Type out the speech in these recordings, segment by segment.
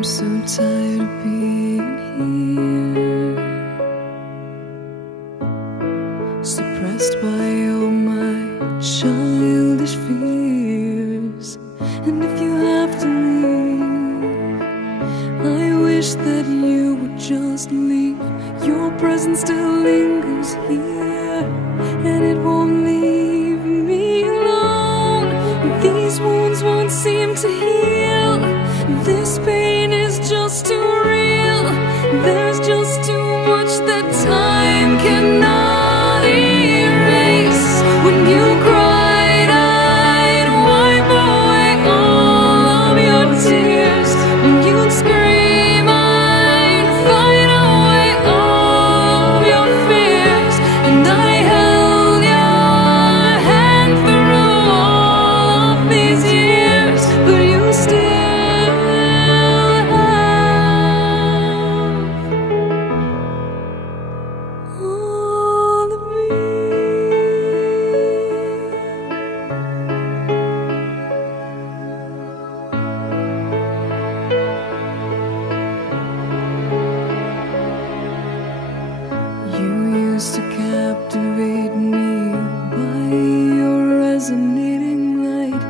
I'm so tired of being here, suppressed by all my childish fears. And if you have to leave, I wish that you would just leave. Your presence still lingers here, and it won't leave me alone. These wounds won't seem to heal. This pain is just too real. There's just too much that time cannot erase. When you cried, I'd wipe away all of your tears. When you'd scream, I'd fight away all of your fears. And I held your hand through all of these years, but you still to captivate me by your resonating light.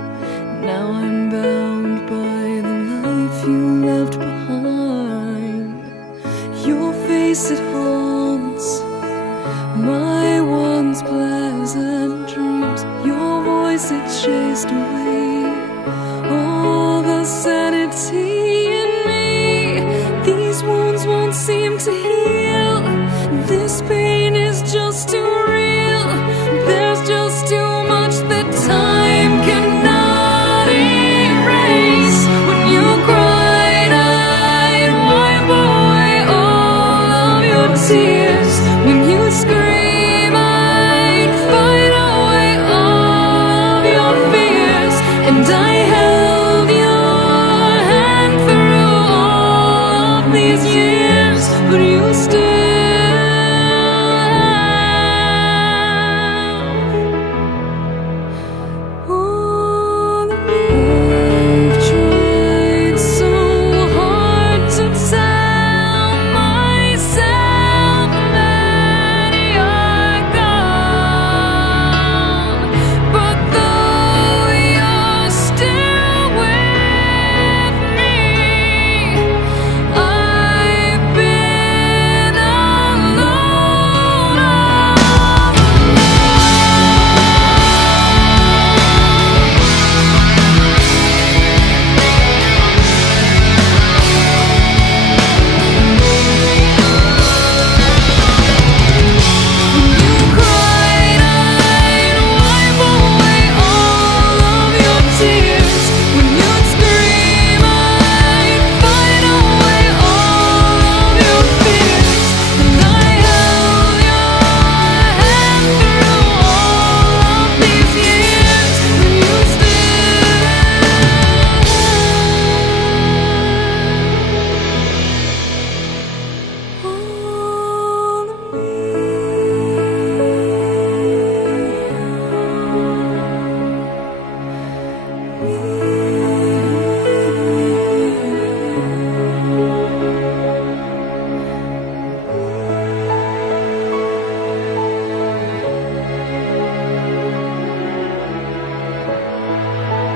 Now I'm bound by the life you left behind. Your face, it haunts my once pleasant dreams. Your voice, it chased away all the sanity in me. These wounds won't seem to heal. This pain is just too real. There's just too much that time cannot erase. When you cried, I'd wipe away all of your tears. When you scream, I'd fight away all of your fears. And I held your hand through all of these years, but you still